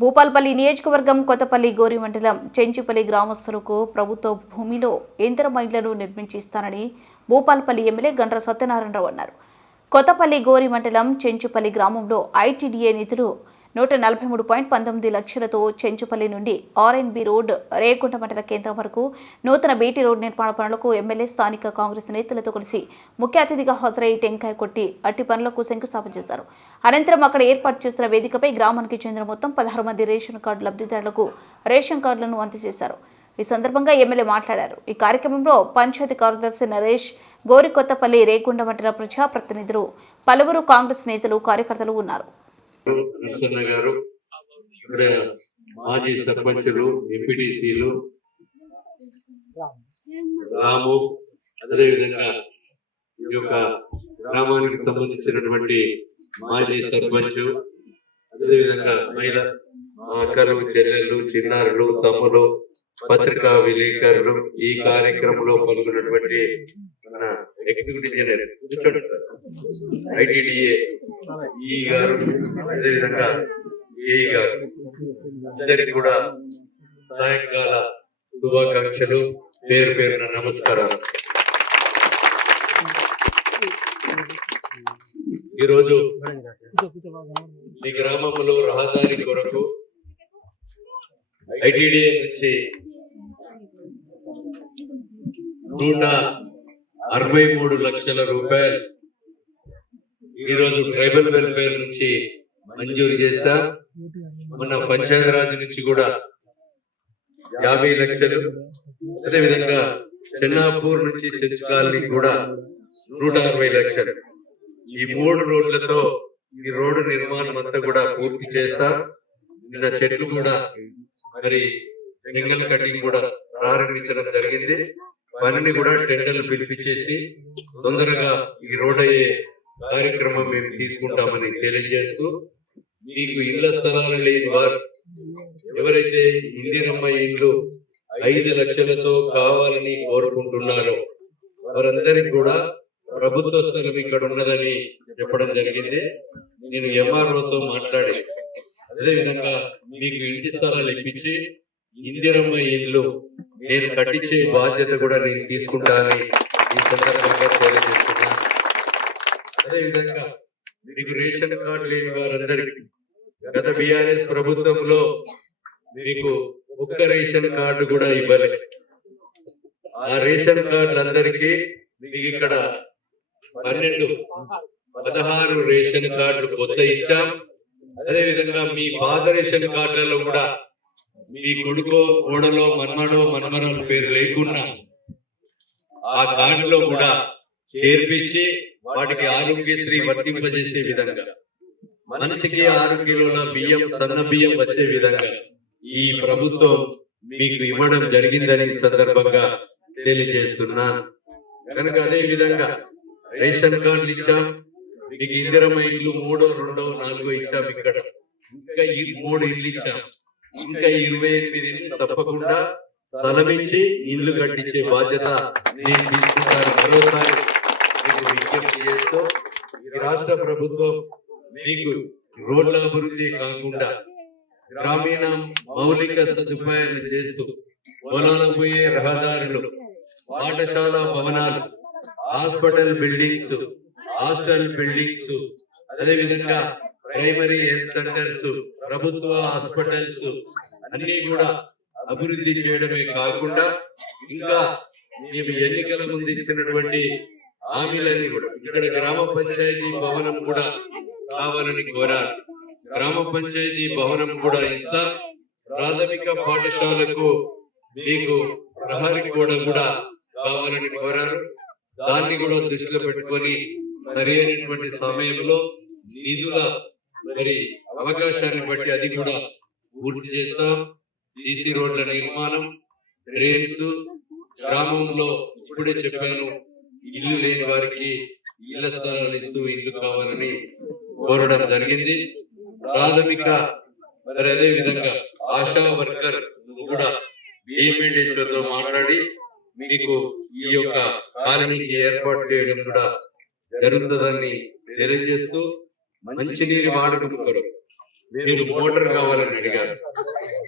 భూపాల్పల్లి నియోజకవర్గం కొత్తపల్లి గోరి మండలం చెంచుపల్లి గ్రామస్తులకు ప్రభుత్వ భూమిలో యంత్ర మైళ్ళను నిర్మించిస్తానని భూపాల్పల్లి ఎమ్మెల్యే గండ్ర సత్యనారాయణరావు అన్నారు. కొత్తపల్లి గోరి మండలం చెంచుపల్లి గ్రామంలో ఐటీడీఏ నిధులు నూట నలభై మూడు పాయింట్ పంతొమ్మిది లక్షలతో చెంచుపల్లి నుండి ఆర్ఎన్బి రోడ్ రేకుంట మండల కేంద్రం వరకు నూతన బీటీ రోడ్ నిర్మాణ పనులకు ఎమ్మెల్యే స్థానిక కాంగ్రెస్ నేతలతో కలిసి ముఖ్య అతిథిగా హాజరై టెంకాయ కొట్టి అట్టి పనులకు శంకుస్థాపన చేశారు. అనంతరం అక్కడ ఏర్పాటు చేసిన వేదికపై గ్రామానికి చెందిన మొత్తం పదహారు మంది రేషన్ కార్డు లబ్ధిదారులకు రేషన్ కార్డులను అందజేశారు. ఈ సందర్భంగా ఎమ్మెల్యే మాట్లాడారు. ఈ కార్యక్రమంలో పంచాయతీ కార్యదర్శి నరేష్ గోరికొత్తపల్లి రేగుండ మండల ప్రజాప్రతినిధులు పలువురు కాంగ్రెస్ నేతలు కార్యకర్తలు ఉన్నారు. మాజీ సర్పంచులు ఎంపీటీసీలు రాము అదేవిధంగా ఈ యొక్క గ్రామానికి సంబంధించినటువంటి మాజీ సర్పంచ్ అదేవిధంగా మహిళ అక్కలు చెల్లెళ్ళు చిన్నారులు తమ్ములు పత్రికా విలేకరులు ఈ కార్యక్రమంలో పాల్గొన్నటువంటి మన ఎగ్జిక్యూటివ్ ఇంజనీర్ కూర్చోండి సార్ ఐటీడీఏ ఈ గారు అదేవిధంగా ఏఈ గారు అందరికీ కూడా సాయంకాల శుభాకాంక్షలు పేరు పేరున నమస్కారాలు ఈరోజు ఈ గ్రామంలో రహదారి కొరకు ఐటీడీఏ నుంచి నూట అరవై మూడు లక్షల రూపాయలు. ఈరోజు ట్రైబల్ వెల్ఫేర్ నుంచి మంజూరు చేశా మన పంచాయతీరాజ్ నుంచి కూడా యాభై లక్షలు. అదేవిధంగా చెన్నాపూర్ నుంచి చర్చ్ కాలనీ కూడా నూట అరవై లక్షలు. ఈ మూడు రోడ్లతో ఈ రోడ్డు నిర్మాణం అంతా కూడా పూర్తి చేస్తా. నిన్న చెట్లు కూడా మరి రింగల్ కటింగ్ కూడా ప్రారంభించడం జరిగింది. పనిని కూడా టెండర్లు పిలిపించేసి తొందరగా ఈ రోడ్ అయ్యే కార్యక్రమం మేము తీసుకుంటామని తెలియజేస్తూ మీకు ఇళ్ళ స్థలాలు లేని వారు ఎవరైతే ఇందిరమ్మ ఇల్లు ఐదు లక్షలతో కావాలని కోరుకుంటున్నారో వారందరికి కూడా ప్రభుత్వ స్థలం ఇక్కడ ఉన్నదని చెప్పడం జరిగింది. నేను ఎంఆర్ఓతో మాట్లాడి అదేవిధంగా మీకు ఇంటి స్థలాలు ఇప్పించి ఇందిరమ్మ ఇల్లు. నేను కట్టించే బాధ్యత కూడా నేను తీసుకుంటానని ఈ సందర్భంగా తెలియజేస్తున్నా. అదేవిధంగా మీకు రేషన్ కార్డు లేని వారందరికీ గత బిఆర్ఎస్ ప్రభుత్వంలో మీకు ఒక్క రేషన్ కార్డు కూడా ఇవ్వలేదు ఆ రేషన్ కార్డులందరికీ మీకు ఇక్కడ పన్నెండు పదహారు రేషన్ కార్డులు కొత్త ఇచ్చాం. అదే విధంగా మీ పాత రేషన్ కార్డులలో కూడా మీ కొడుకో కోడలో మన్మడో మన్మరాల పేరు లేకుండా ఆ దానిలో కూడా చేర్పించి వాటికి ఆరోగ్యశ్రీ వర్తింపజేసే విధంగా మనసుకి ఆరోగ్యంలో బియ్యం సన్న బియ్యం వచ్చే విధంగా ఈ ప్రభుత్వం మీకు ఇవ్వడం జరిగిందని సందర్భంగా తెలియజేస్తున్నా. కనుక అదే విధంగా రేషన్ కార్డులు ఇచ్చాం మీకు ఇందిరమ్మ ఇల్లు మూడో రెండో నాలుగో ఇచ్చాం ఇక్కడ. ఇంకా ఈ మూడు ఇల్లు ఇచ్చాం. ఇంకా ఇరవై ఎనిమిది తప్పకుండా స్థలం ఇల్లు కట్టించే బాధ్యత నేను తీసుకున్నాను మరోసారి మీకు విజ్ఞప్తి చేస్తూ రాష్ట్ర ప్రభుత్వం మీకు రోడ్ల అభివృద్ధి కాకుండా గ్రామీణ మౌలిక సదుపాయాలు చేస్తూ పొలాల పోయే రహదారులు పాఠశాల భవనాలు హాస్పిటల్ బిల్డింగ్స్ హాస్టల్ బిల్డింగ్స్ అదే విధంగా ప్రైమరీ హెల్త్ సెంటర్స్ ప్రభుత్వ హాస్పిటల్స్ అన్ని కూడా అభివృద్ధి చేయడమే కాకుండా ఇంకా మేము ఎన్నికల ముందు ఇచ్చినటువంటి హామీలన్నీ కూడా ఇక్కడ గ్రామ పంచాయతీ భవనం కూడా కావాలని కోరారు. గ్రామ పంచాయతీ భవనం కూడా ఇస్తా ప్రాథమిక పాఠశాలకు మీకు ప్రహరీ గోడ కూడా కావాలని కోరారు. దాన్ని కూడా దృష్టిలో పెట్టుకొని సరి అయినటువంటి సమయంలో నిధుల మరి అవకాశాన్ని బట్టి అది కూడా పూర్తి చేస్తాం. సిసి రోడ్ల నిర్మాణం డ్రైన్స్ గ్రామంలో ఇప్పుడే చెప్పాను ఇల్లు లేని వారికి ఇళ్ళ స్థలాలు ఇస్తూ ఇల్లు కావాలని కోరడం జరిగింది. ప్రాథమిక మరి అదే విధంగా ఆశా వర్కర్ కూడా తో మాట్లాడి మీకు ఈ యొక్క కాలనీకి ఏర్పాటు చేయడం కూడా జరుగుతుందని తెలియజేస్తూ మంచినీరు వాడడం కొరకు మీరు మోటార్ కావాలని అడిగారు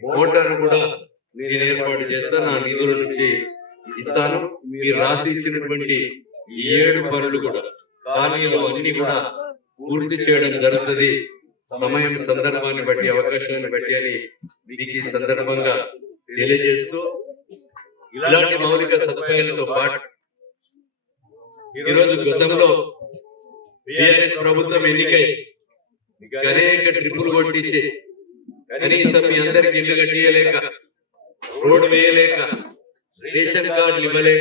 మోటార్ కూడా నేను ఏర్పాటు చేస్తా నా నిధుల నుంచి ఇస్తాను. మీరు రాసి ఇచ్చినటువంటి ఏడు పనులు కూడా. కాలనీలో అన్ని కూడా పూర్తి చేయడం జరుగుతుంది. సమయం సందర్భాన్ని బట్టి అవకాశాన్ని బట్టి అని మీకు ఈ సందర్భంగా తెలియజేస్తూ ఇలాంటి మౌలిక సదుపాయాలతో పాటు ఈరోజు గతంలో ప్రభుత్వం ఎన్నికై మీకు అనేక ట్రిప్పులు కొట్టించి. కనీసం మీ అందరికి ఇల్లు కట్టియలేక రోడ్డు వేయలేక రేషన్ కార్డులు ఇవ్వలేక.